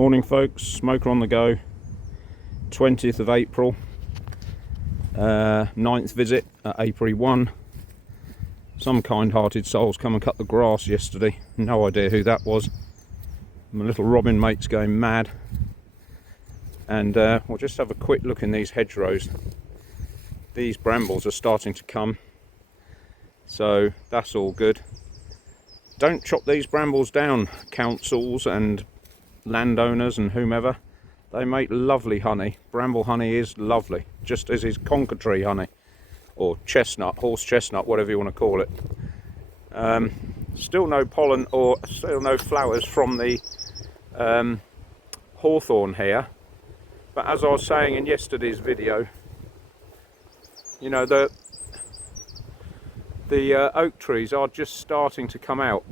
Morning folks, smoker on the go, 20th of April, 9th visit at Apiary 1. Some kind-hearted souls come and cut the grass yesterday, no idea who that was. My little robin mate's going mad. And we'll just have a quick look in these hedgerows. These brambles are starting to come, so that's all good. Don't chop these brambles down, councils and landowners and whomever. They make lovely honey. Bramble honey is lovely, just as is conker tree honey, or chestnut, horse chestnut, whatever you want to call it. Still no pollen or still no flowers from the hawthorn here, but as I was saying in yesterday's video, you know, the oak trees are just starting to come out,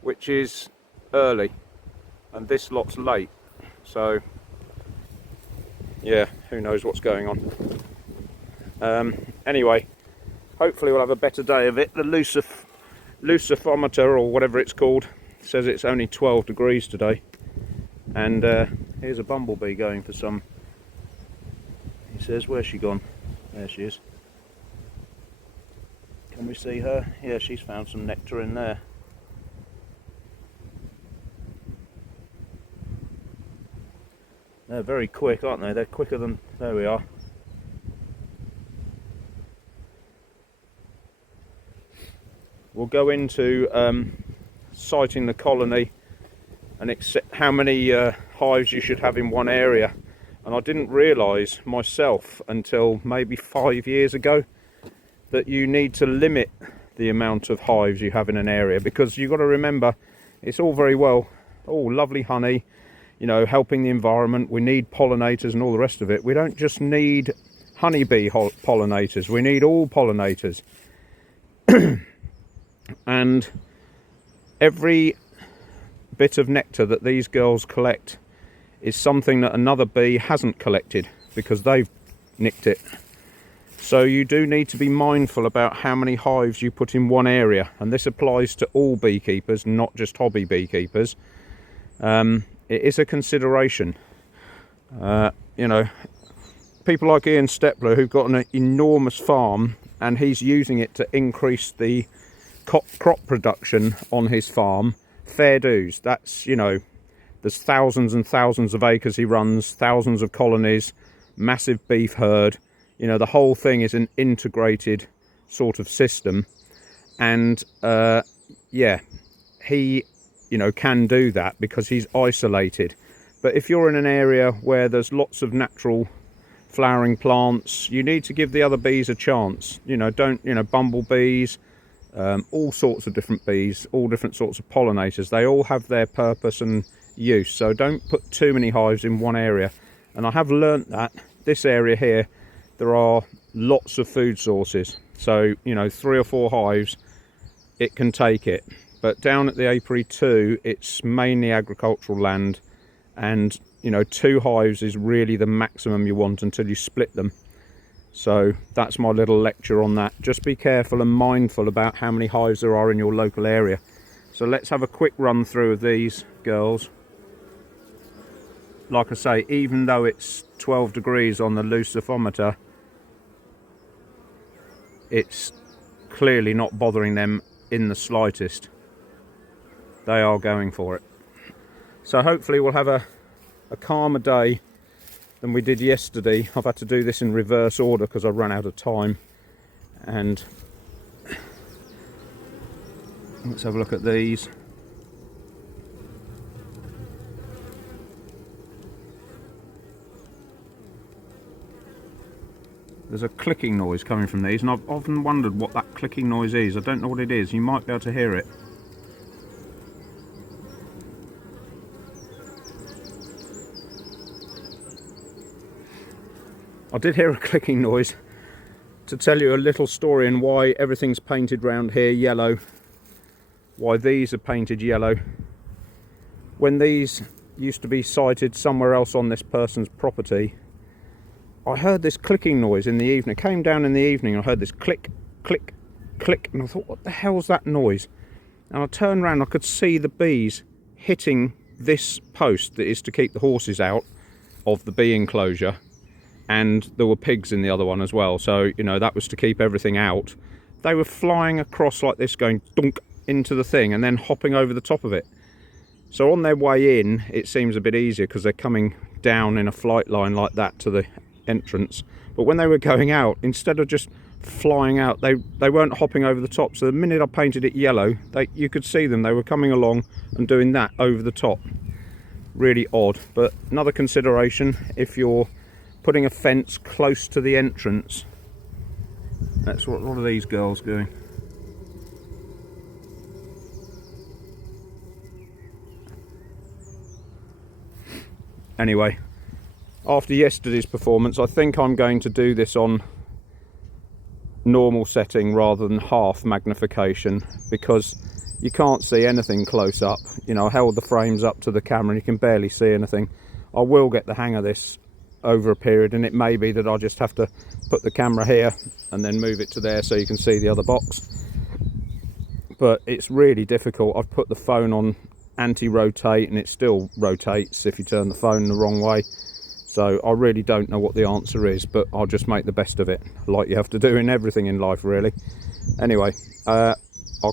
which is early, and this lot's late. So yeah, who knows what's going on. Anyway, hopefully we'll have a better day of it. The lucifometer, or whatever it's called, says it's only 12 degrees today. And here's a bumblebee going for some. He says, where's she gone? There she is. Can we see her? Yeah, she's found some nectar in there. They're very quick, aren't they? They're quicker than... There we are. We'll go into siting the colony and how many hives you should have in one area. And I didn't realise myself until maybe 5 years ago that you need to limit the amount of hives you have in an area, because you've got to remember, it's all very well, oh, lovely honey, you know, helping the environment. We need pollinators and all the rest of it. We don't just need honeybee pollinators, we need all pollinators. And every bit of nectar that these girls collect is something that another bee hasn't collected because they've nicked it. So you do need to be mindful about how many hives you put in one area, and this applies to all beekeepers, not just hobby beekeepers. It is a consideration. You know, people like Ian Stepler, who've got an enormous farm and he's using it to increase the crop production on his farm, fair dues. That's, you know, there's thousands and thousands of acres he runs, thousands of colonies, massive beef herd. You know, the whole thing is an integrated sort of system. And yeah, he, you know, can do that because he's isolated. But if you're in an area where there's lots of natural flowering plants, you need to give the other bees a chance. You know, don't, you know, bumblebees, all sorts of different bees, all different sorts of pollinators, they all have their purpose and use. So don't put too many hives in one area. And I have learnt that this area here, there are lots of food sources. So, you know, 3 or 4 hives, it can take it. But down at the Apiary 2, it's mainly agricultural land, and, you know, 2 hives is really the maximum you want until you split them. So that's my little lecture on that. Just be careful and mindful about how many hives there are in your local area. So let's have a quick run through of these girls. Like I say, even though it's 12 degrees on the lucifometer, it's clearly not bothering them in the slightest. They are going for it. So hopefully we'll have a calmer day than we did yesterday. I've had to do this in reverse order because I ran out of time. And let's have a look at these. There's a clicking noise coming from these, and I've often wondered what that clicking noise is. I don't know what it is. You might be able to hear it. I did hear a clicking noise to tell you a little story on why everything's painted round here yellow, why these are painted yellow. When these used to be sited somewhere else on this person's property, I heard this clicking noise in the evening. I came down in the evening, I heard this click, click, click, and I thought, what the hell's that noise? And I turned around, I could see the bees hitting this post that is to keep the horses out of the bee enclosure, and there were pigs in the other one as well, so you know that was to keep everything out. They were flying across like this, going dunk into the thing and then hopping over the top of it. So on their way in it seems a bit easier because they're coming down in a flight line like that to the entrance, but when they were going out, instead of just flying out, they weren't hopping over the top. So the minute I painted it yellow, you could see them, they were coming along and doing that over the top. Really odd. But another consideration, if you're putting a fence close to the entrance, that's what a lot of these girls doing. Anyway, after yesterday's performance, I think I'm going to do this on normal setting rather than half magnification, because you can't see anything close up. You know, I held the frames up to the camera and you can barely see anything. I will get the hang of this over a period, and it may be that I'll just have to put the camera here and then move it to there so you can see the other box. But it's really difficult. I've put the phone on anti-rotate and it still rotates if you turn the phone the wrong way. So I really don't know what the answer is, but I'll just make the best of it, like you have to do in everything in life, really. Anyway, I'll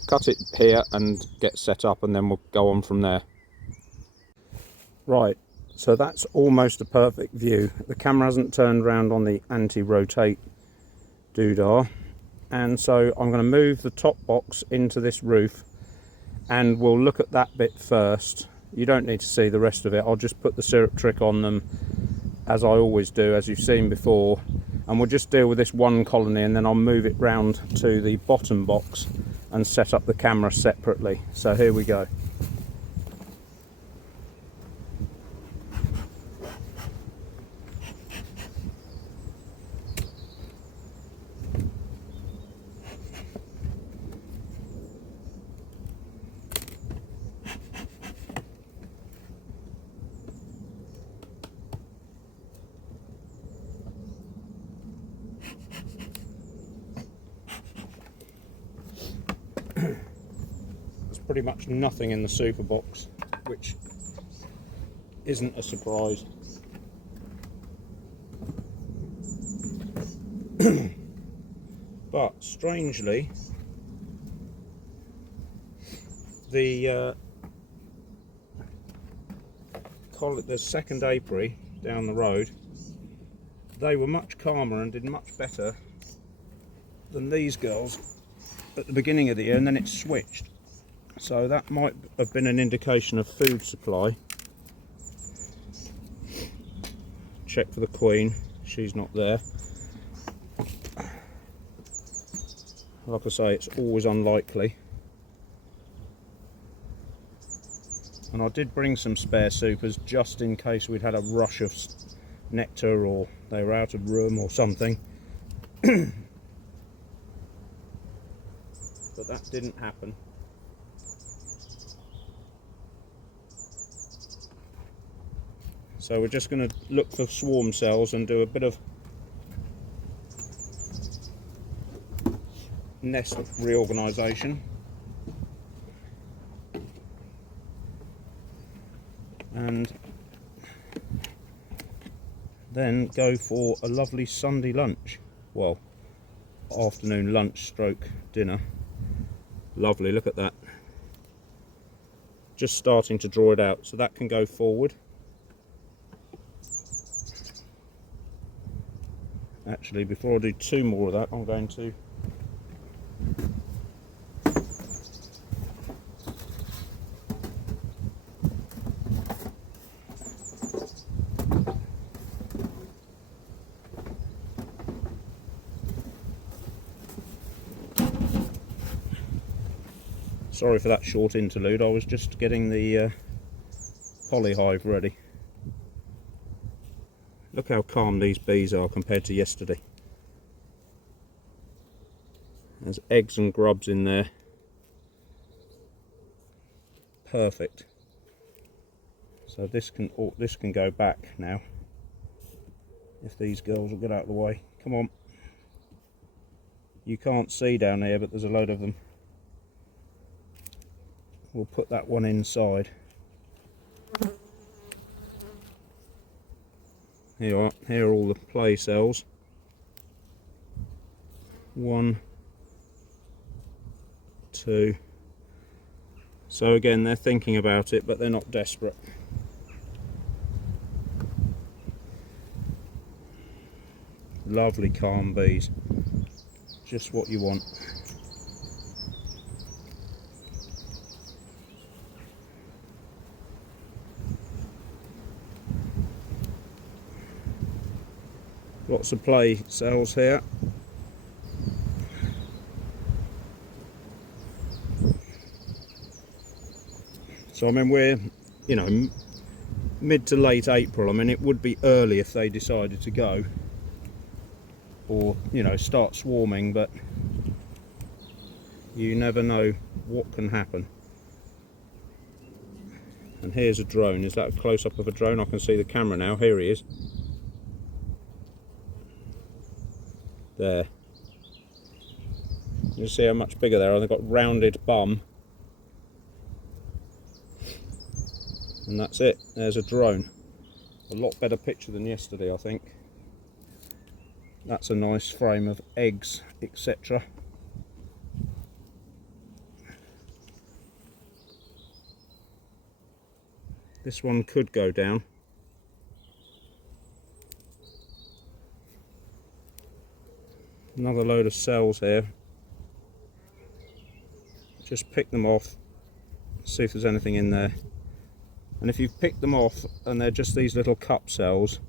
cut it here and get set up, and then we'll go on from there. Right, so that's almost a perfect view. The camera hasn't turned around on the anti-rotate doodah, and so I'm going to move the top box into this roof, and we'll look at that bit first. You don't need to see the rest of it. I'll just put the syrup trick on them, as I always do, as you've seen before, and we'll just deal with this one colony, and then I'll move it round to the bottom box and set up the camera separately. So here we go. Pretty much nothing in the super box, which isn't a surprise. But strangely, the second apiary down the road, they were much calmer and did much better than these girls at the beginning of the year, and then it switched. So that might have been an indication of food supply. Check for the queen, she's not there. Like I say, it's always unlikely. And I did bring some spare supers just in case we'd had a rush of nectar or they were out of room or something. But that didn't happen. So we're just going to look for swarm cells and do a bit of nest reorganisation. And then go for a lovely Sunday lunch. Well, afternoon lunch stroke dinner. Lovely, look at that. Just starting to draw it out, so that can go forward. Actually, before I do two more of that, I'm going to sorry for that short interlude, I was just getting the polyhive ready. Look how calm these bees are compared to yesterday. There's eggs and grubs in there. Perfect. So this can go back now. If these girls will get out of the way. Come on. You can't see down here, but there's a load of them. We'll put that one inside. Here are all the play cells. 1, 2. So again, they're thinking about it, but they're not desperate. Lovely calm bees, just what you want. Lots of play cells here. So I mean, we're, you know, mid to late April. I mean, it would be early if they decided to go, or, you know, start swarming, but you never know what can happen. And here's a drone. Is that a close-up of a drone? I can see the camera now. Here he is. There. You see how much bigger they are. They've got rounded bum. And that's it. There's a drone. A lot better picture than yesterday, I think. That's a nice frame of eggs, etc. This one could go down. Another load of cells here. Just pick them off, see if there's anything in there. And if you've picked them off and they're just these little cup cells,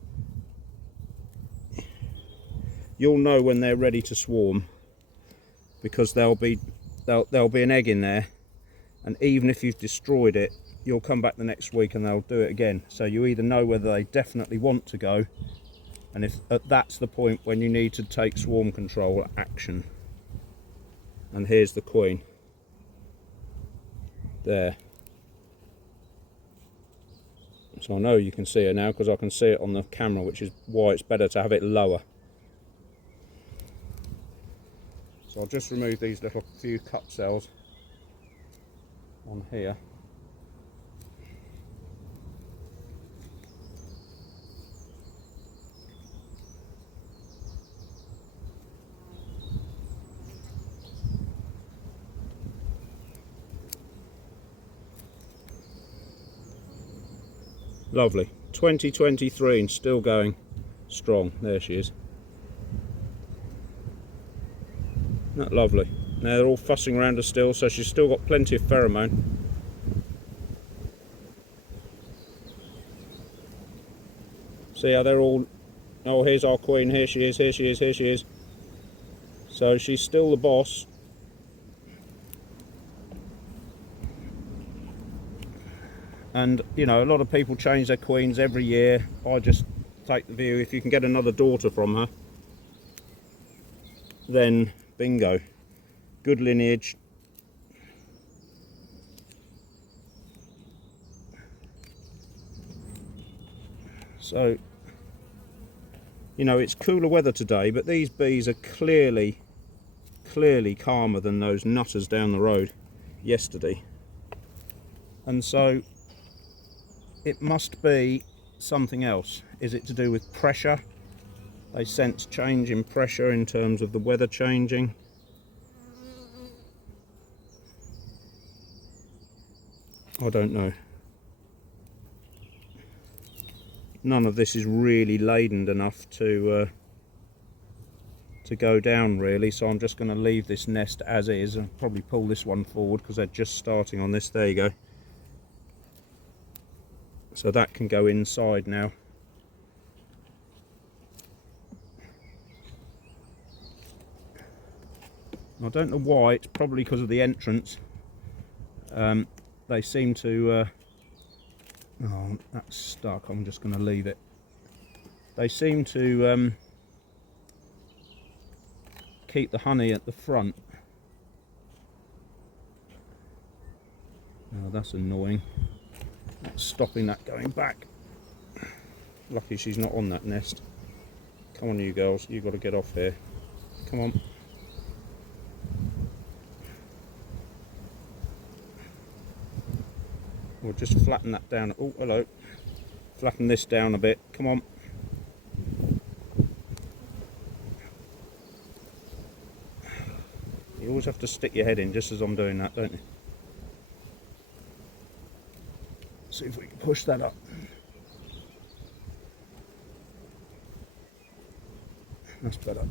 you'll know when they're ready to swarm, because there'll be an egg in there, and even if you've destroyed it, you'll come back the next week and they'll do it again. So you either know whether they definitely want to go, and if that's the point when you need to take swarm control action. And here's the queen. There. So I know you can see her now because I can see it on the camera, which is why it's better to have it lower. So I'll just remove these little few cup cells on here. Lovely. 2023 and still going strong. There she is. Isn't that lovely? Now they're all fussing around her still, so she's still got plenty of pheromone. See how they're all... Oh, here's our queen. Here she is, here she is, here she is. So she's still the boss. And, you know, a lot of people change their queens every year. I just take the view, if you can get another daughter from her, then bingo. Good lineage. So, you know, it's cooler weather today, but these bees are clearly calmer than those nutters down the road yesterday. And so it must be something else. Is it to do with pressure? They sense change in pressure in terms of the weather changing. I don't know. None of this is really laden enough to go down really, so I'm just going to leave this nest as is and probably pull this one forward because they're just starting on this. There you go. So that can go inside now. I don't know why, it's probably because of the entrance. They seem to... oh, that's stuck, I'm just going to leave it. They seem to keep the honey at the front. Oh, that's annoying. That's stopping that going back. Lucky she's not on that nest. Come on you girls, you've got to get off here. Come on. We'll just flatten that down. Oh, hello. Flatten this down a bit. Come on. always have to stick your head in just as I'm doing that, don't you? See if we can push that up. That's better.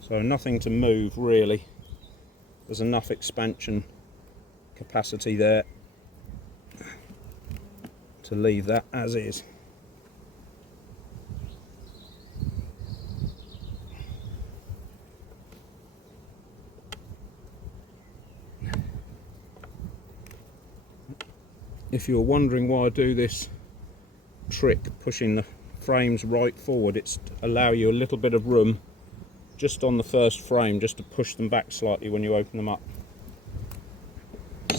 So nothing to move really. There's enough expansion capacity there to leave that as is. If you're wondering why I do this trick, pushing the frames right forward, it's to allow you a little bit of room just on the first frame, just to push them back slightly when you open them up.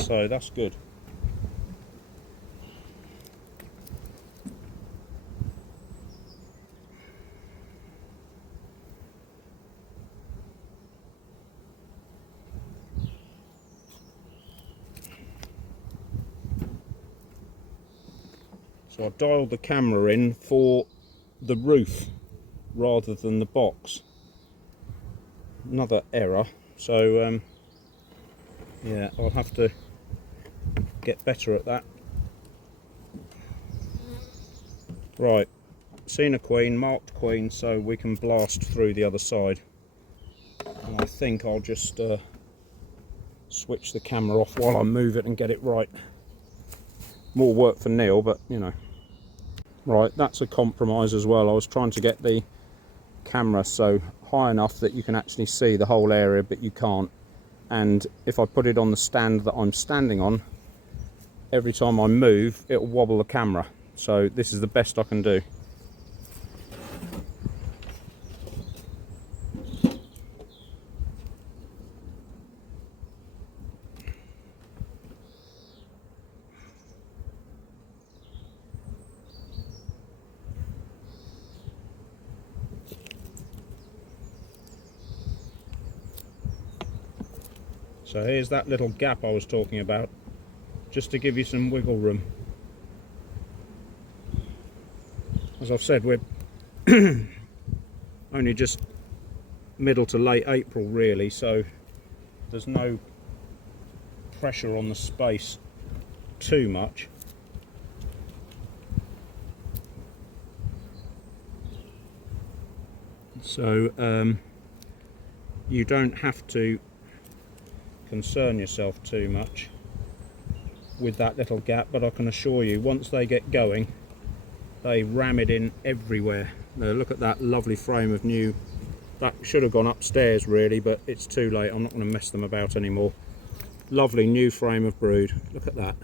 So that's good. So I've dialed the camera in for the roof rather than the box. Another error. So yeah, I'll have to get better at that. Right, seen a queen, marked queen, so we can blast through the other side. And I think I'll just switch the camera off while I move it and get it right. More work for Neil, but you know. Right, that's a compromise as well. I was trying to get the camera so high enough that you can actually see the whole area, but you can't. And if I put it on the stand that I'm standing on, every time I move, it'll wobble the camera. So this is the best I can do. So here's that little gap I was talking about, just to give you some wiggle room. As I've said, we're only just middle to late April really, so there's no pressure on the space too much. So you don't have to concern yourself too much with that little gap, but I can assure you, once they get going, they ram it in everywhere. Now look at that lovely frame of new. That should have gone upstairs really, but it's too late. I'm not going to mess them about anymore. Lovely new frame of brood. Look at that.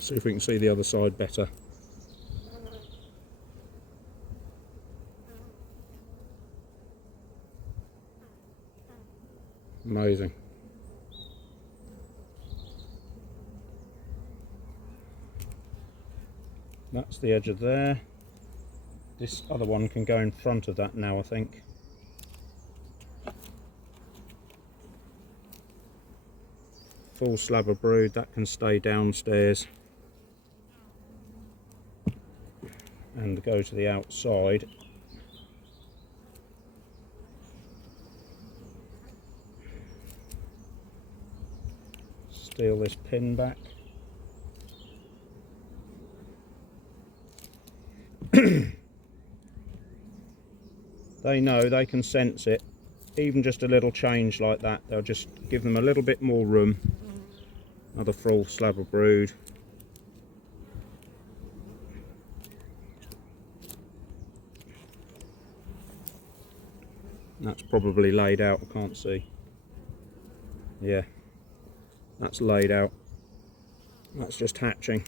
See if we can see the other side better. Amazing. That's the edge of there. This other one can go in front of that now, I think. Full slab of brood, that can stay downstairs and go to the outside. Steal this pin back. They know, they can sense it. Even just a little change like that, they'll just give them a little bit more room. Another full slab of brood. That's probably laid out, I can't see. Yeah, that's laid out. That's just hatching.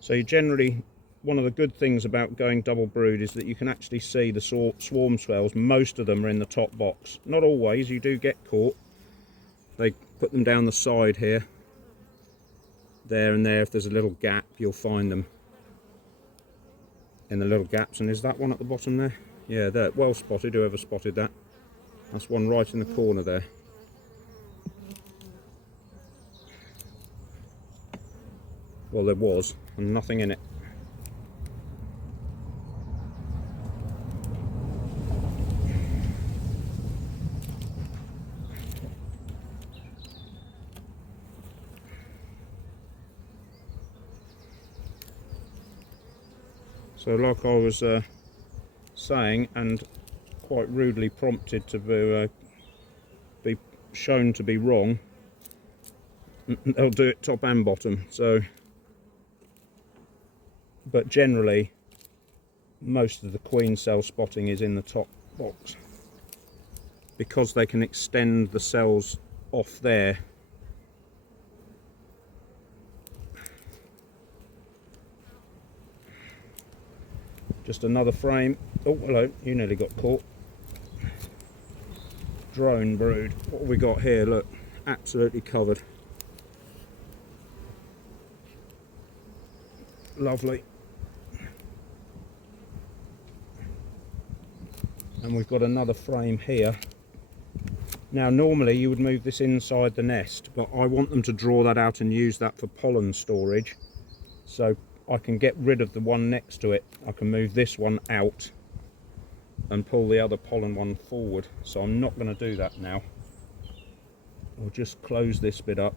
So you generally, one of the good things about going double brood is that you can actually see the swarm swells. Most of them are in the top box. Not always, you do get caught. They put them down the side here. There and there, if there's a little gap, you'll find them in the little gaps. And is that one at the bottom there? Yeah, there. Well spotted, whoever spotted that. That's one right in the corner there. Well, there was, and nothing in it. So like I was saying, and quite rudely prompted to be shown to be wrong, they'll do it top and bottom. So, but generally most of the queen cell spotting is in the top box, because they can extend the cells off there. Just another frame. Oh, hello, you nearly got caught. Drone brood. What have we got here? Look, absolutely covered. Lovely. And we've got another frame here. Now normally you would move this inside the nest, but I want them to draw that out and use that for pollen storage. So I can get rid of the one next to it. I can move this one out and pull the other pollen one forward. So I'm not going to do that now. I'll just close this bit up.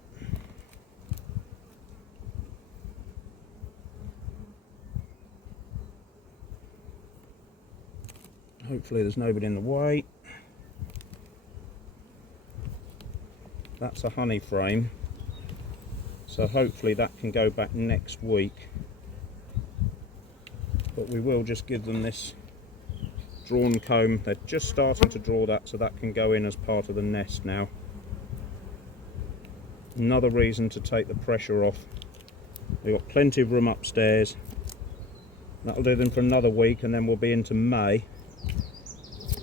Hopefully there's nobody in the way. That's a honey frame, so hopefully that can go back next week. But we will just give them this drawn comb. They're just starting to draw that, so that can go in as part of the nest now. Another reason to take the pressure off. We've got plenty of room upstairs. That'll do them for another week, and then we'll be into May.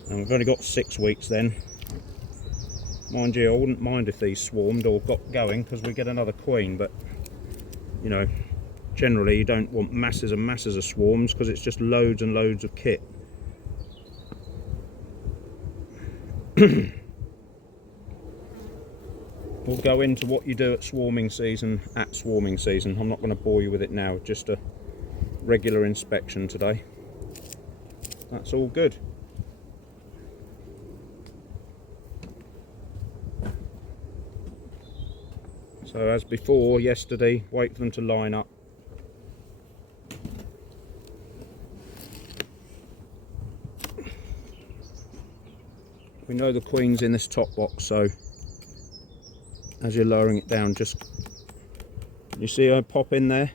And we've only got 6 weeks then. Mind you, I wouldn't mind if these swarmed or got going, because we get another queen, but you know, generally you don't want masses and masses of swarms, because it's just loads and loads of kit. We'll go into what you do at swarming season. I'm not going to bore you with it now, just a regular inspection today. That's all good. So as before, yesterday, wait for them to line up. We know the queen's in this top box, so as you're lowering it down, just, you see her pop in there?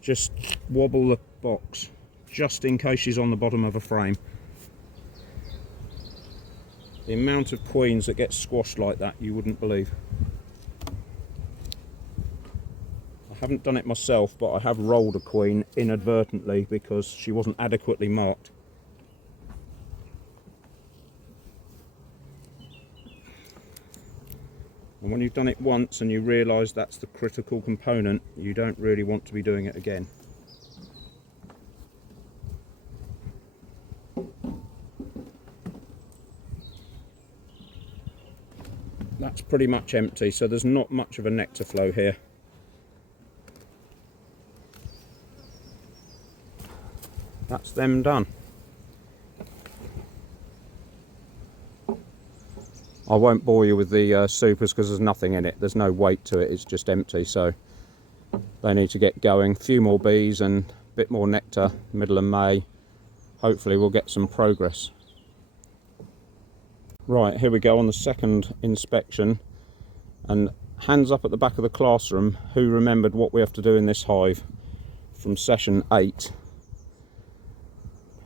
Just wobble the box, just in case she's on the bottom of a frame. The amount of queens that get squashed like that, you wouldn't believe. I haven't done it myself, but I have rolled a queen inadvertently because she wasn't adequately marked. And when you've done it once and you realise that's the critical component, you don't really want to be doing it again. That's pretty much empty, so there's not much of a nectar flow here. That's them done. I won't bore you with the supers because there's nothing in it. There's no weight to it. It's just empty. So they need to get going. A few more bees and a bit more nectar. Middle of May. Hopefully we'll get some progress. Right, here we go on the second inspection. And hands up at the back of the classroom, who remembered what we have to do in this hive from session 8?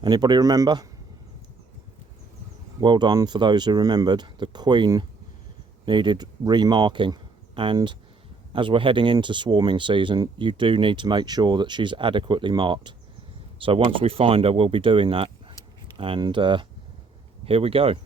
Anybody remember? Well done for those who remembered. The queen needed remarking, and as we're heading into swarming season, you do need to make sure that she's adequately marked. So once we find her, we'll be doing that, and here we go.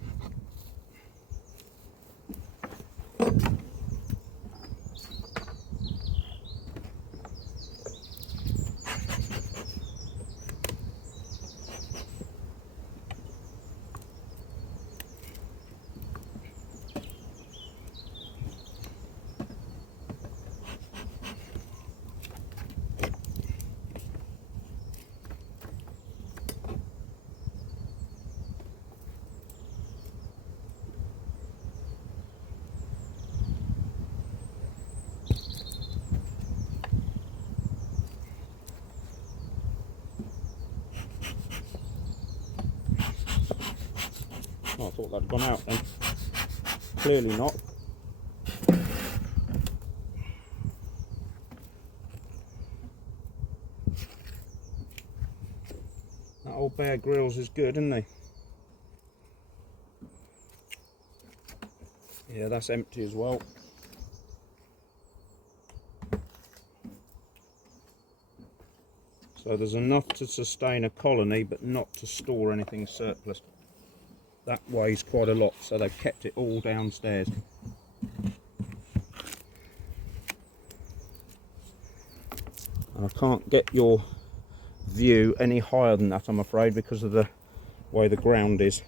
Oh, I thought that'd gone out then. Clearly not. That old Bear Grylls is good, isn't he? Yeah, that's empty as well. So there's enough to sustain a colony, but not to store anything surplus. That weighs quite a lot, so they've kept it all downstairs. And I can't get your view any higher than that, I'm afraid, because of the way the ground is.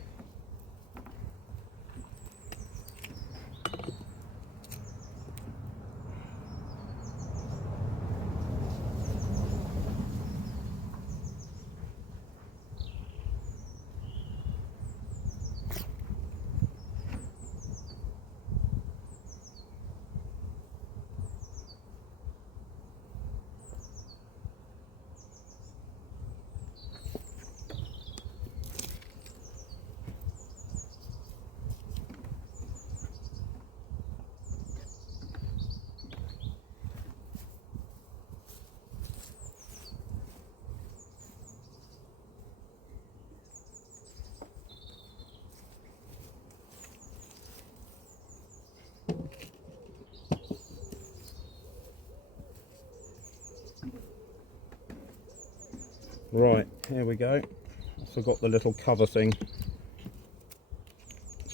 Right, here we go. I forgot the little cover thing to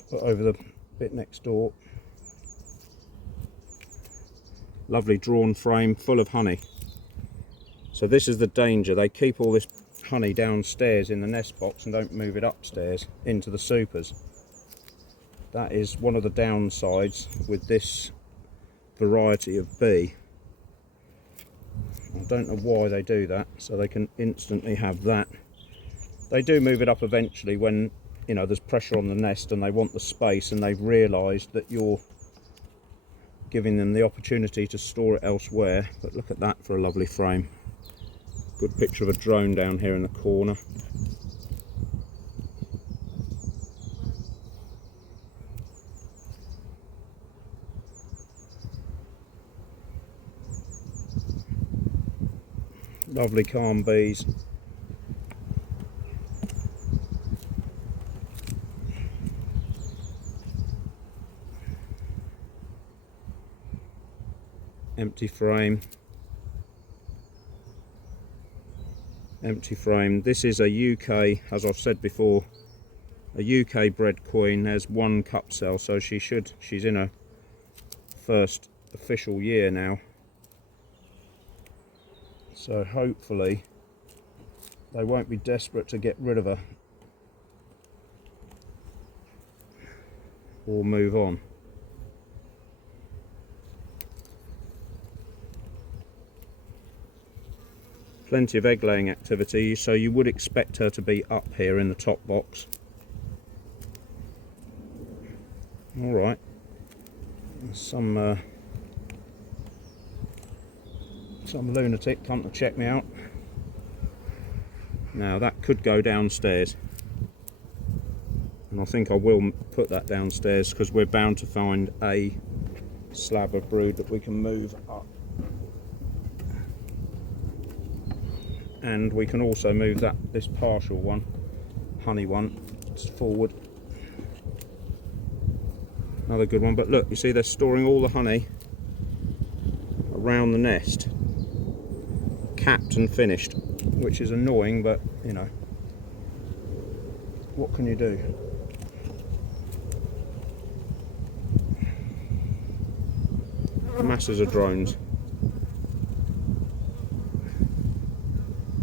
put over the bit next door. Lovely drawn frame full of honey. So this is the danger. They keep all this honey downstairs in the nest box and don't move it upstairs into the supers. That is one of the downsides with this variety of bee. I don't know why they do that, so they can instantly have that. They do move it up eventually when, you know, there's pressure on the nest and they want the space and they've realised that you're giving them the opportunity to store it elsewhere. But look at that for a lovely frame. Good picture of a drone down here in the corner. Lovely calm bees. Empty frame. Empty frame. This is a UK, as I've said before, a UK bred queen. There's one cup cell, so she's in her first official year now. So hopefully they won't be desperate to get rid of her or move on. Plenty of egg laying activity, so you would expect her to be up here in the top box. Alright, some lunatic come to check me out. Now that could go downstairs, and I think I will put that downstairs because we're bound to find a slab of brood that we can move up, and we can also move this partial one, honey one, forward. Another good one. But look, you see they're storing all the honey around the nest, capped and finished, which is annoying, but you know, what can you do? Masses of drones.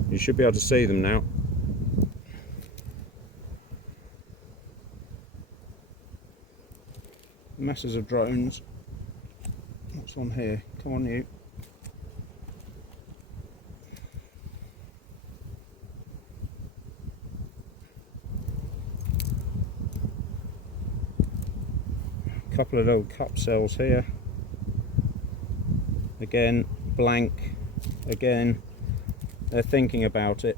You should be able to see them now. Masses of drones. What's on here? Come on, you. Couple of little cup cells here. Again, blank. Again, they're thinking about it.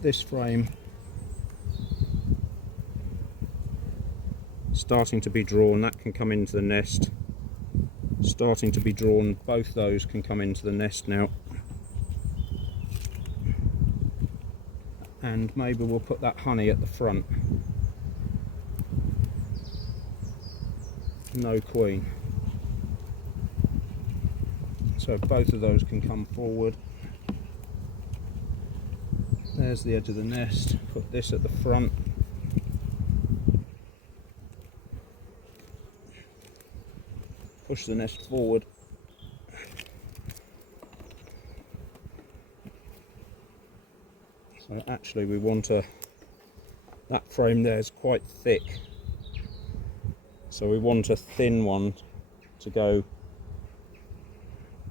This frame starting to be drawn. That can come into the nest. Starting to be drawn. Both those can come into the nest now. And maybe we'll put that honey at the front. No queen. So both of those can come forward. There's the edge of the nest. Put this at the front. Push the nest forward. So actually we want that frame there is quite thick. So we want a thin one to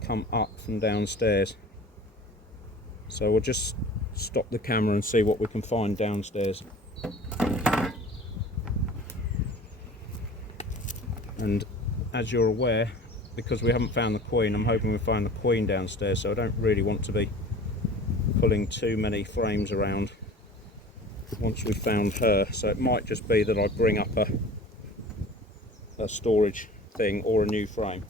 come up from downstairs. So we'll just stop the camera and see what we can find downstairs. And as you're aware, because we haven't found the queen, I'm hoping we find the queen downstairs, so I don't really want to be pulling too many frames around once we've found her. So it might just be that I bring up a storage thing or a new frame.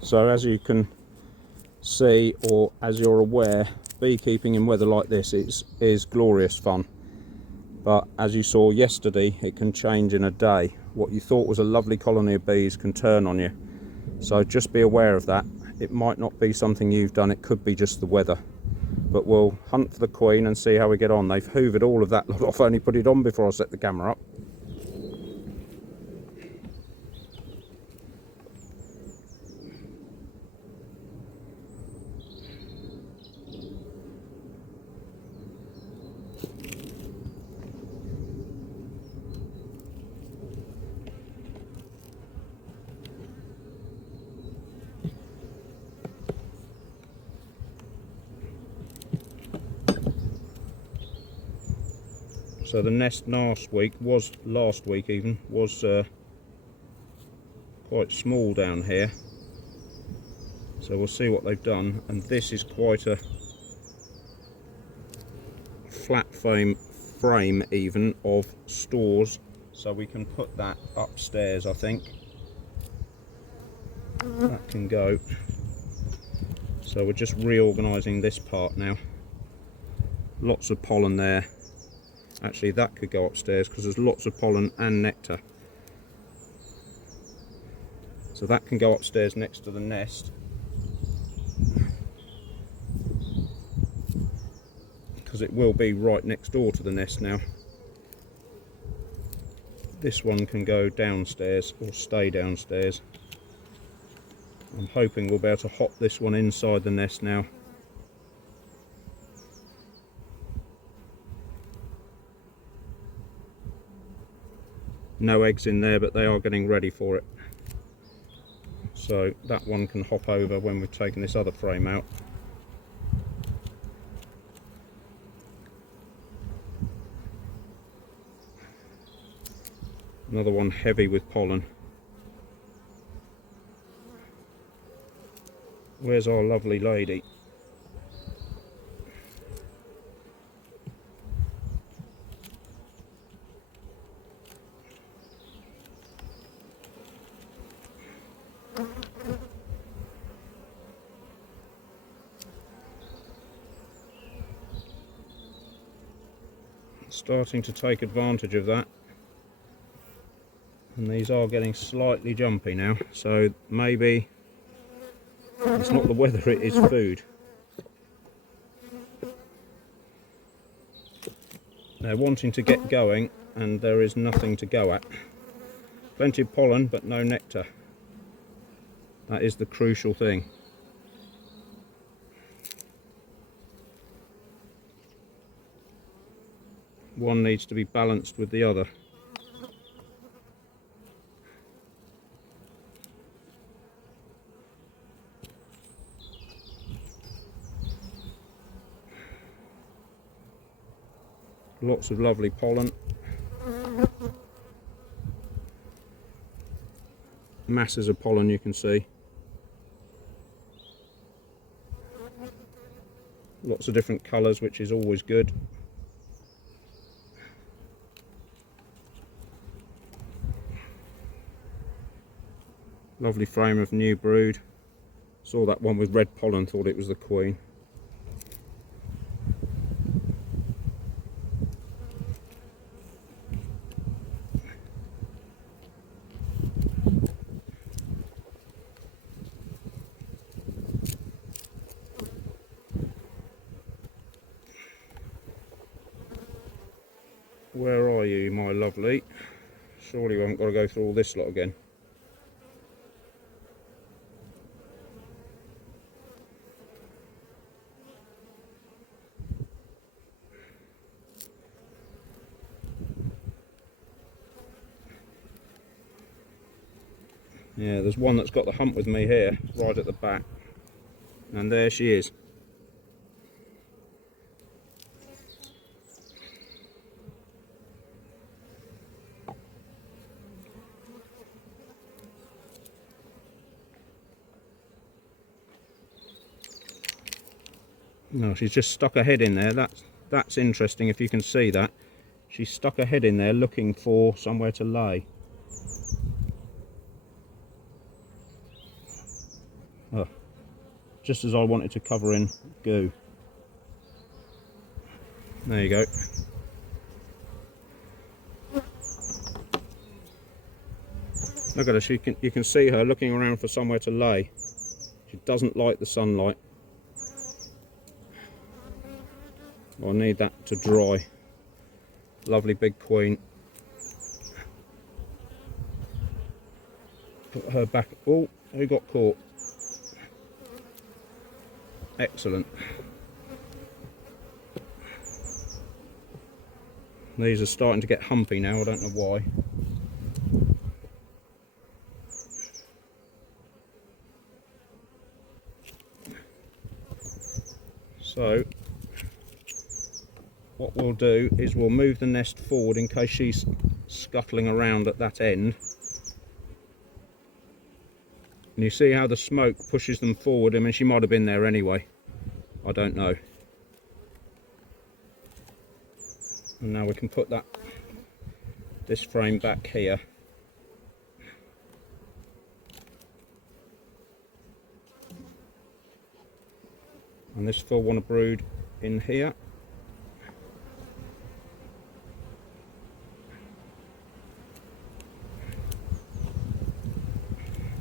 So as you can see, or as you're aware, beekeeping in weather like this is glorious fun. But as you saw yesterday, it can change in a day. What you thought was a lovely colony of bees can turn on you. So just be aware of that. It might not be something you've done, it could be just the weather. But we'll hunt for the queen and see how we get on. They've hoovered all of that lot off. I only put it on before I set the camera up. So the nest last week was quite small down here. So we'll see what they've done. And this is quite a flat frame even of stores. So we can put that upstairs, I think. That can go. So we're just reorganising this part now. Lots of pollen there. Actually, that could go upstairs because there's lots of pollen and nectar. So that can go upstairs next to the nest. Because it will be right next door to the nest now. This one can go downstairs or stay downstairs. I'm hoping we'll be able to hop this one inside the nest now. No eggs in there, but they are getting ready for it. So that one can hop over when we've taken this other frame out. Another one heavy with pollen. Where's our lovely lady? Starting to take advantage of that, and these are getting slightly jumpy now, so maybe it's not the weather, it is food. They're wanting to get going and there is nothing to go at. Plenty of pollen but no nectar. That is the crucial thing. One needs to be balanced with the other. Lots of lovely pollen. Masses of pollen you can see. Lots of different colours, which is always good. Lovely frame of new brood. Saw that one with red pollen, thought it was the queen. Where are you, my lovely? Surely we haven't got to go through all this lot again. Yeah, there's one that's got the hump with me here, right at the back. And there she is. No, she's just stuck her head in there. That's interesting if you can see that. She's stuck her head in there looking for somewhere to lay. Oh, just as I wanted to cover in goo. There you go. Look at her, you can see her looking around for somewhere to lay. She doesn't like the sunlight. I need that to dry. Lovely big queen. Put her back. Oh, who got caught? Excellent. These are starting to get humpy now, I don't know why. So what we'll do is we'll move the nest forward in case she's scuttling around at that end. And you see how the smoke pushes them forward. I mean, she might have been there anyway. I don't know. And now we can put this frame back here. And this full one of brood in here.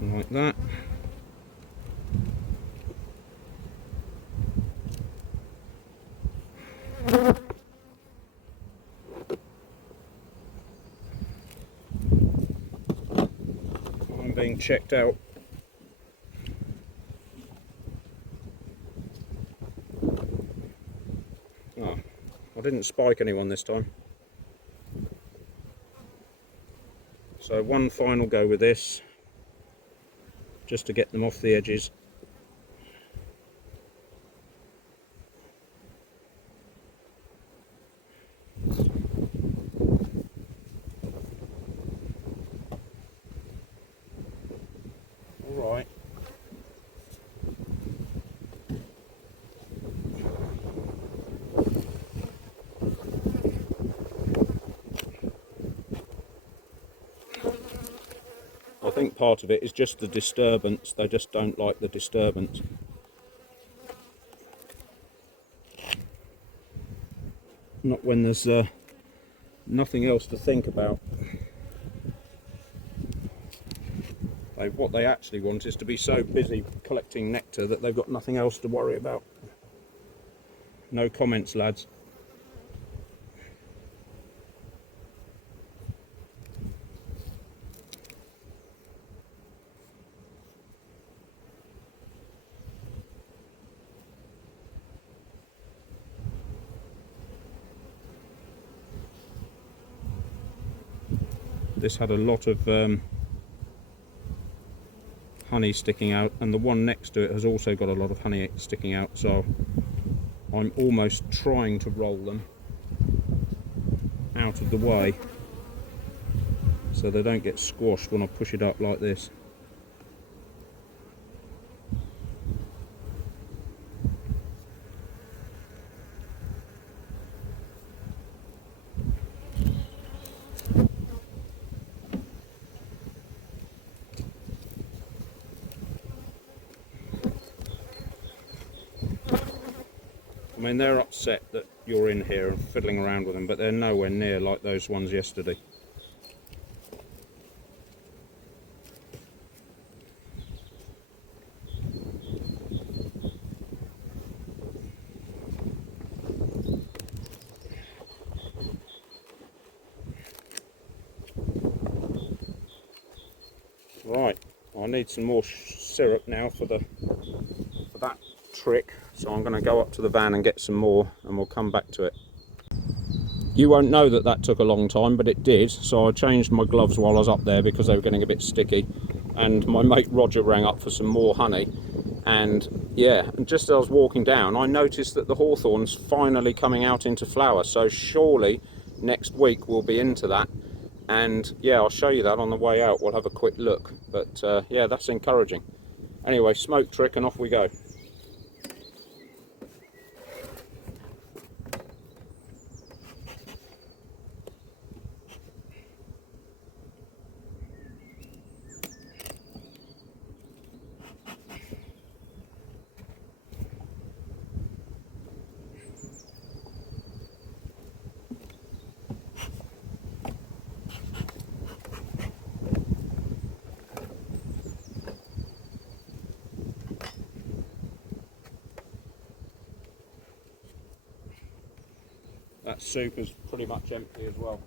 Like that. I'm being checked out. Oh, I didn't spike anyone this time. So one final go with this, just to get them off the edges. All right. I think part of it is just the disturbance. They just don't like the disturbance. Not when there's nothing else to think about. What they actually want is to be so busy collecting nectar that they've got nothing else to worry about. No comments, lads. This had a lot of honey sticking out, and the one next to it has also got a lot of honey sticking out, so I'm almost trying to roll them out of the way so they don't get squashed when I push it up like this. I mean, they're upset that you're in here and fiddling around with them, but they're nowhere near like those ones yesterday. Right, I need some more syrup now for that trick, so I'm going to go up to the van and get some more, and we'll come back to it. You won't know that that took a long time, but it did. So I changed my gloves while I was up there because they were getting a bit sticky, and my mate Roger rang up for some more honey. And yeah, and just as I was walking down, I noticed that the hawthorn's finally coming out into flower, so surely next week we'll be into that. And yeah, I'll show you that on the way out. We'll have a quick look, but yeah, that's encouraging. Anyway, smoke trick and off we go. That soup is pretty much empty as well.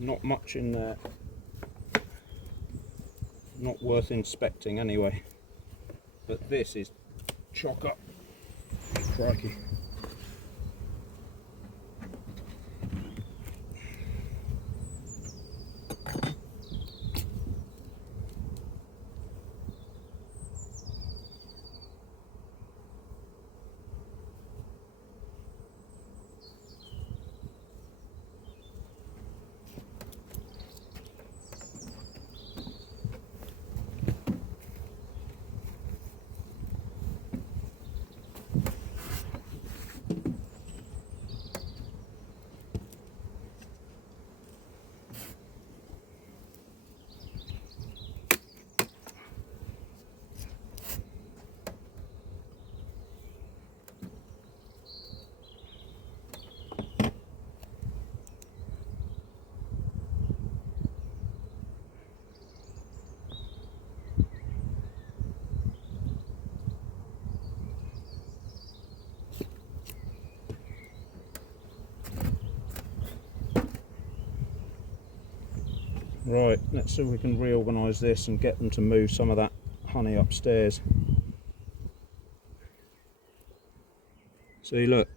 Not much in there. Not worth inspecting anyway. But this is chock up. Crikey. Right, let's see if we can reorganise this and get them to move some of that honey upstairs. See, look,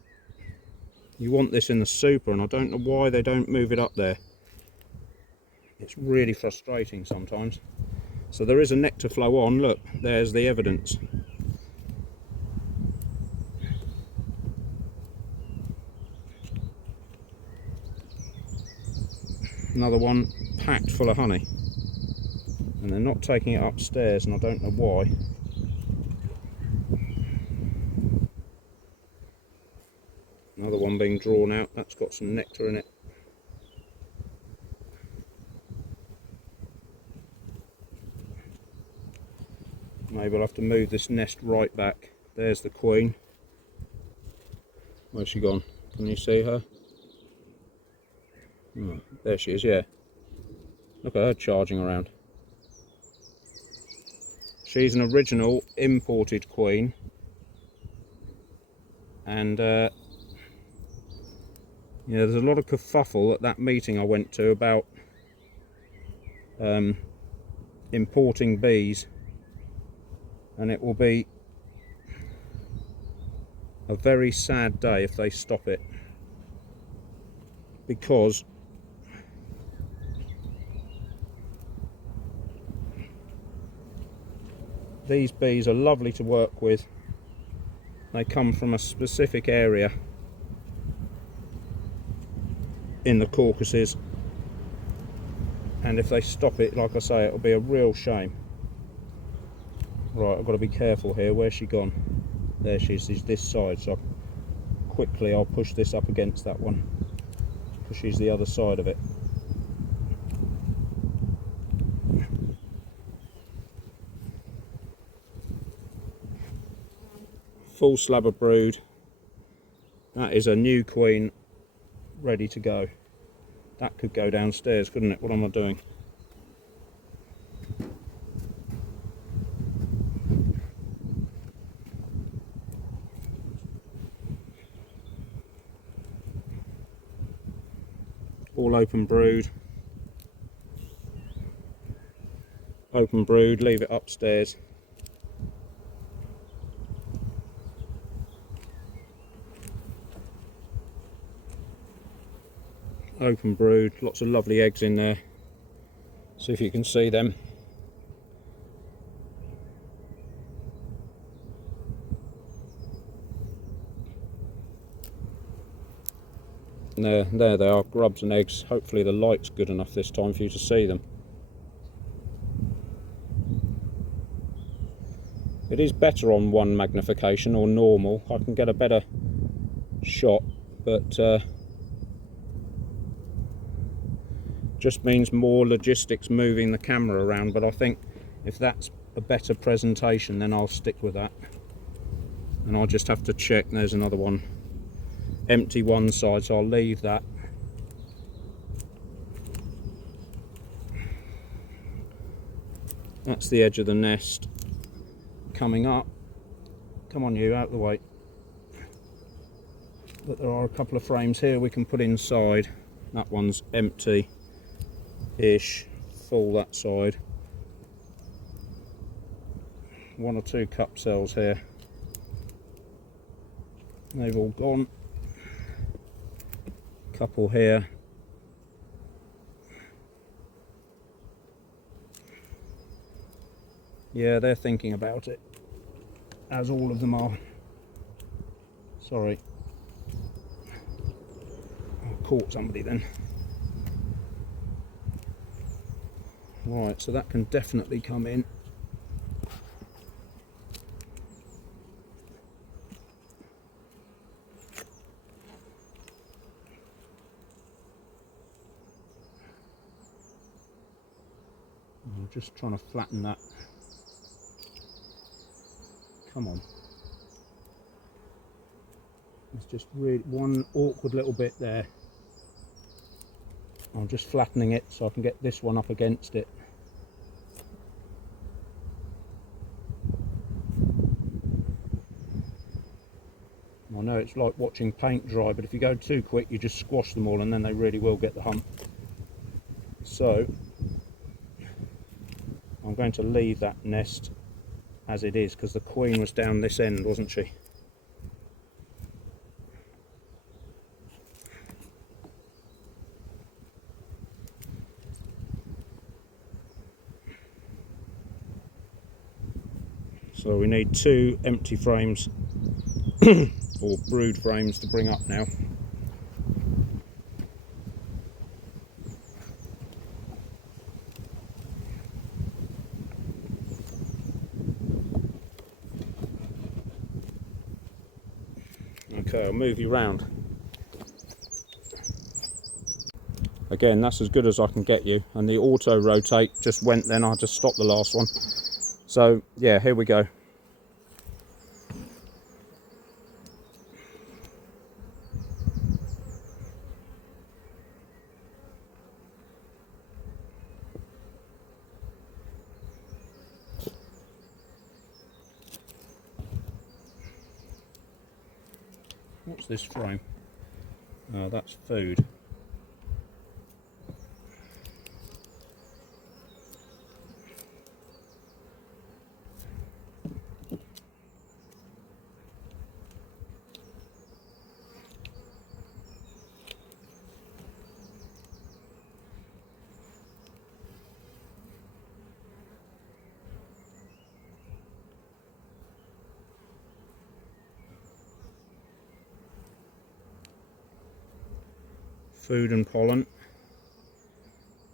you want this in the super, and I don't know why they don't move it up there. It's really frustrating sometimes. So there is a nectar flow on, look, there's the evidence. Another one packed full of honey, and they're not taking it upstairs, and I don't know why. Another one being drawn out, that's got some nectar in it. Maybe I'll have to move this nest right back. There's the queen. Where's she gone? Can you see her? Oh, there she is, yeah. Look at her charging around. She's an original imported queen. And yeah, there's a lot of kerfuffle at that meeting I went to about importing bees. And it will be a very sad day if they stop it. Because these bees are lovely to work with. They come from a specific area in the Caucasus, and if they stop it, like I say, it'll be a real shame. Right, I've got to be careful here. Where's she gone? There she is. She's this side, so quickly I'll push this up against that one, because she's the other side of it. full slab of brood. That is a new queen ready to go. That could go downstairs, couldn't it? What am I doing? All open brood. Open brood, leave it upstairs. Open brood, lots of lovely eggs in there. See if you can see them. There they are, grubs and eggs. Hopefully the light's good enough this time for you to see them. It is better on 1 magnification or normal. I can get a better shot, but just means more logistics moving the camera around. But I think if that's a better presentation, then I'll stick with that. And I'll just have to check. There's another one. Empty one side, so I'll leave that. That's the edge of the nest coming up. Come on, you, out of the way. But there are a couple of frames here we can put inside. That one's empty-ish, full that side. 1 or 2 cup cells here. They've all gone. Couple here. Yeah, they're thinking about it, as all of them are. Sorry, I caught somebody then. Right, so that can definitely come in. I'm just trying to flatten that. Come on. It's just really one awkward little bit there. I'm just flattening it so I can get this one up against it. I know it's like watching paint dry, but if you go too quick you just squash them all and then they really will get the hump. So I'm going to leave that nest as it is, because the queen was down this end, wasn't she? So we need 2 empty frames or brood frames to bring up now. Okay, I'll move you round. Again, that's as good as I can get you, and the auto rotate just went then. I just stopped the last one. So yeah, here we go. What's this frame? That's food. Food and pollen.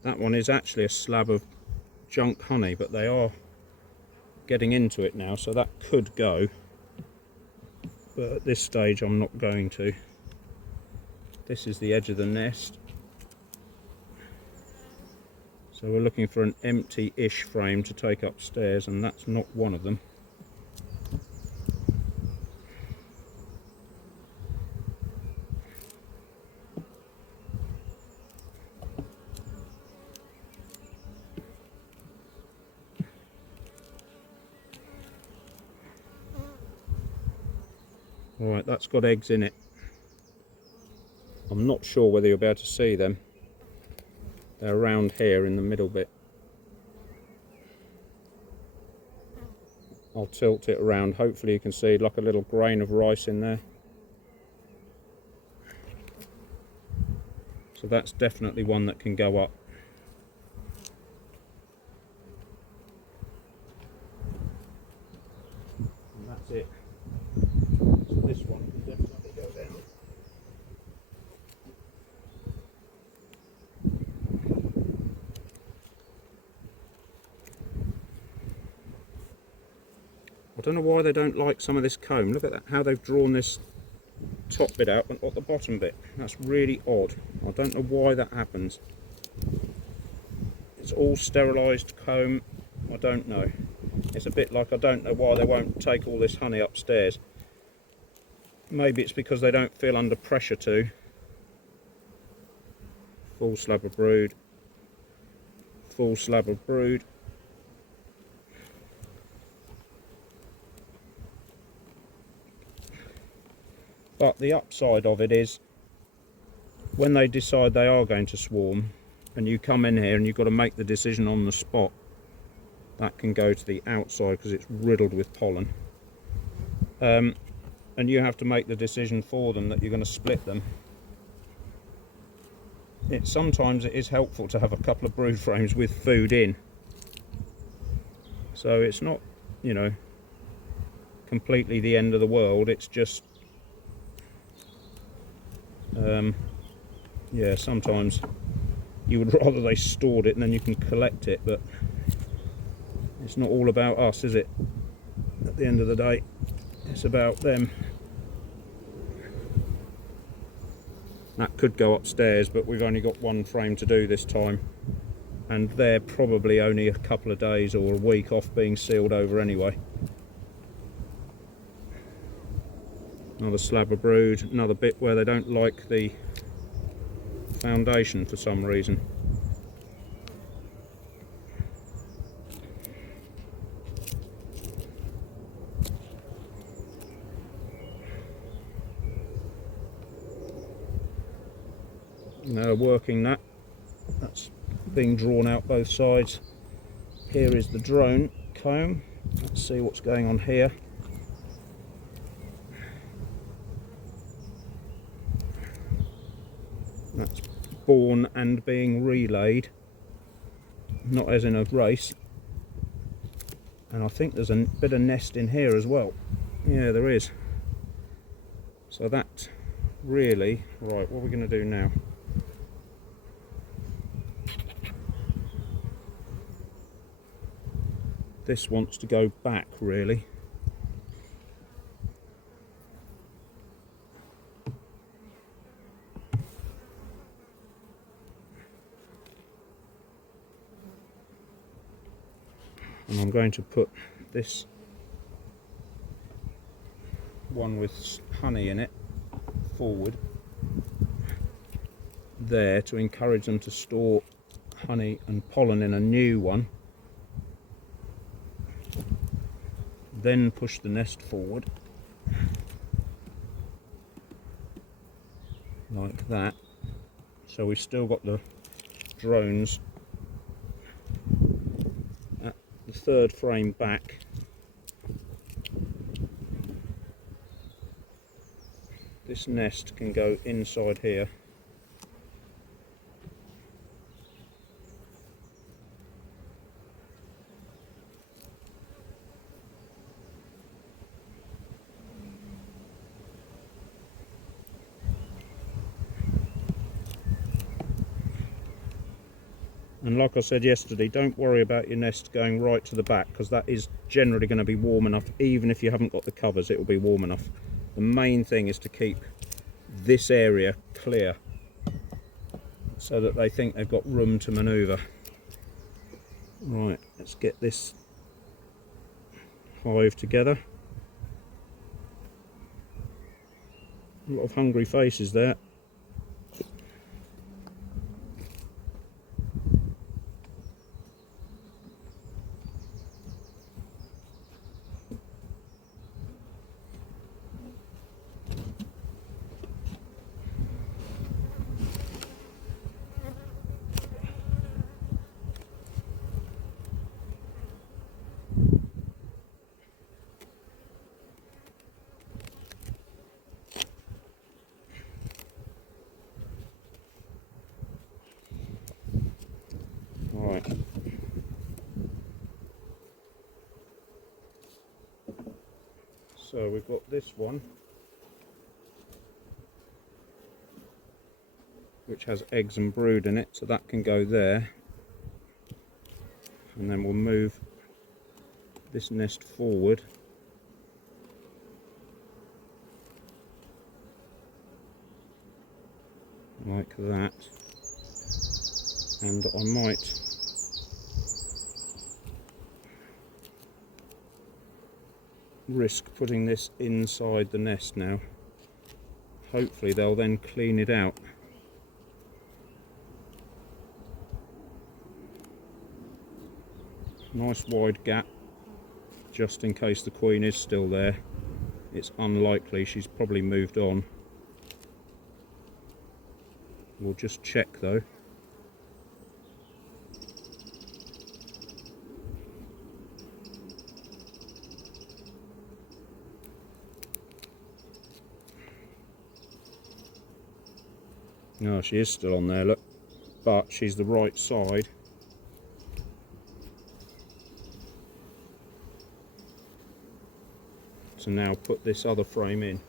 That one is actually a slab of junk honey, but they are getting into it now, so that could go. But at this stage I'm not going to. This is the edge of the nest. So we're looking for an empty-ish frame to take upstairs, and that's not one of them. Right, that's got eggs in it. I'm not sure whether you'll be able to see them. They're around here in the middle bit. I'll tilt it around, hopefully you can see like a little grain of rice in there. So that's definitely one that can go up. And that's it. So this one can definitely go down. I don't know why they don't like some of this comb. Look at that, how they've drawn this top bit out and not the bottom bit. That's really odd. I don't know why that happens. It's all sterilised comb. I don't know. It's a bit like I don't know why they won't take all this honey upstairs. Maybe it's because they don't feel under pressure to. Full slab of brood. Full slab of brood. But the upside of it is, when they decide they are going to swarm, and you come in here and you've got to make the decision on the spot, that can go to the outside because it's riddled with pollen. And you have to make the decision for them that you're going to split them. Sometimes it is helpful to have a couple of brood frames with food in. So it's not, you know, completely the end of the world. It's just yeah, sometimes you would rather they stored it and then you can collect it, but it's not all about us, is it? At the end of the day, it's about them. That could go upstairs, but we've only got one frame to do this time, and they're probably only a couple of days or a week off being sealed over anyway. Another slab of brood, another bit where they don't like the foundation for some reason. Now working that's being drawn out both sides. Here is the drone comb. Let's see what's going on here. That's born and being relayed, not as in a race. And I think there's a bit of nest in here as well. Yeah, there is. So that really, right, what are we going to do now? This wants to go back, really. And I'm going to put this one with honey in it forward there to encourage them to store honey and pollen in a new one. Then push the nest forward like that, so we've still got the drones at the third frame back. This nest can go inside here. And like I said yesterday, don't worry about your nest going right to the back, because that is generally going to be warm enough. Even if you haven't got the covers, it will be warm enough. The main thing is to keep this area clear so that they think they've got room to manoeuvre. Right, let's get this hive together. A lot of hungry faces there. So we've got this one, which has eggs and brood in it, so that can go there. And then we'll move this nest forward. Like that. And I might risk putting this inside the nest now. Hopefully they'll then clean it out. Nice wide gap, just in case the queen is still there. It's unlikely, she's probably moved on. We'll just check though. No, she is still on there, look, but she's the right side. So now put this other frame in.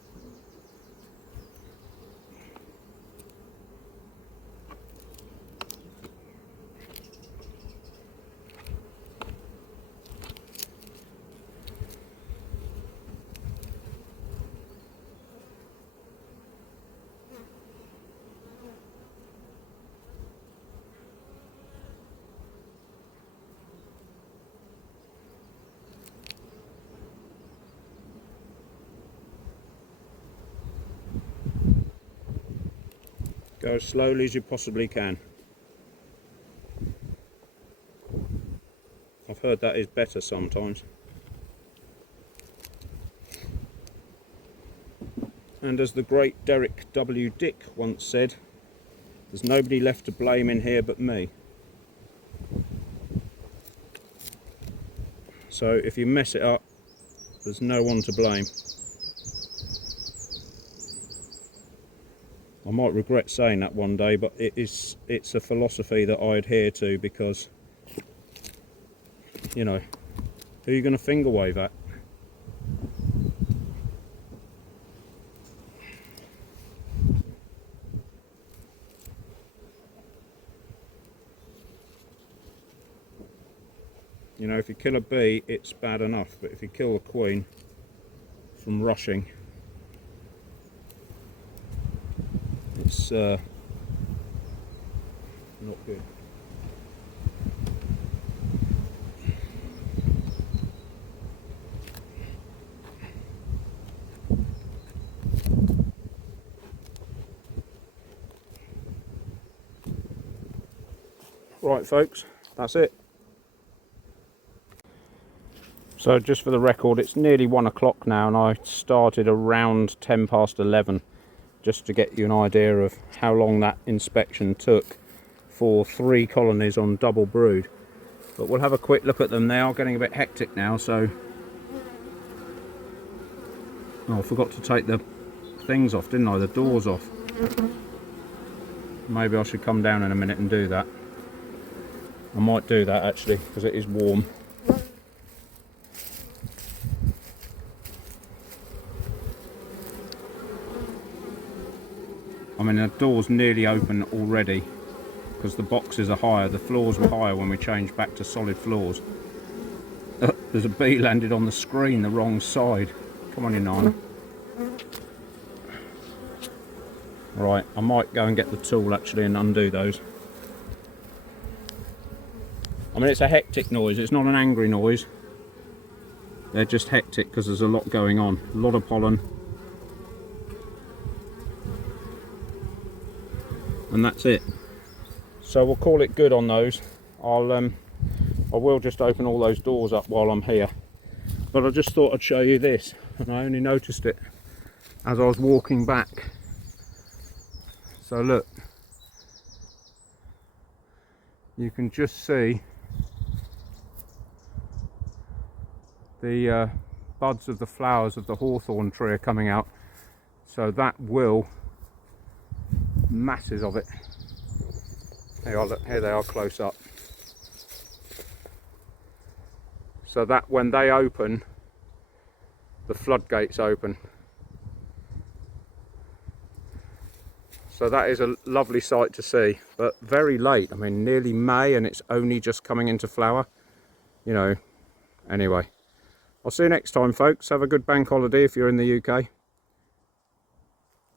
Go as slowly as you possibly can. I've heard that is better sometimes. And as the great Derek W. Dick once said, there's nobody left to blame in here but me. So if you mess it up, there's no one to blame. I might regret saying that one day, but it's a philosophy that I adhere to, because, you know, who are you going to finger wave at? You know, if you kill a bee, it's bad enough, but if you kill the queen from rushing, it's not good. Right folks, that's it. So just for the record, it's nearly 1 o'clock now, and I started around 10 past 11, just to get you an idea of how long that inspection took for 3 colonies on double brood. But we'll have a quick look at them. They are getting a bit hectic now, so... Oh, I forgot to take the things off, didn't I? The doors off. Maybe I should come down in a minute and do that. I might do that actually, because it is warm. I mean, the door's nearly open already, because the boxes are higher. The floors were higher when we changed back to solid floors. There's a bee landed on the screen the wrong side. Come on in, Nana. Right, I might go and get the tool actually and undo those. I mean, it's a hectic noise, it's not an angry noise. They're just hectic because there's a lot going on, a lot of pollen. And that's it. So we'll call it good on those. I will just open all those doors up while I'm here. But I just thought I'd show you this, and I only noticed it as I was walking back. So look, you can just see the buds of the flowers of the hawthorn tree are coming out. So that will, masses of it. There you are, look, here they are close up. So that when they open, the floodgates open. So that is a lovely sight to see, but very late. I mean, nearly May, and it's only just coming into flower, you know. Anyway, I'll see you next time, folks. Have a good bank holiday if you're in the UK.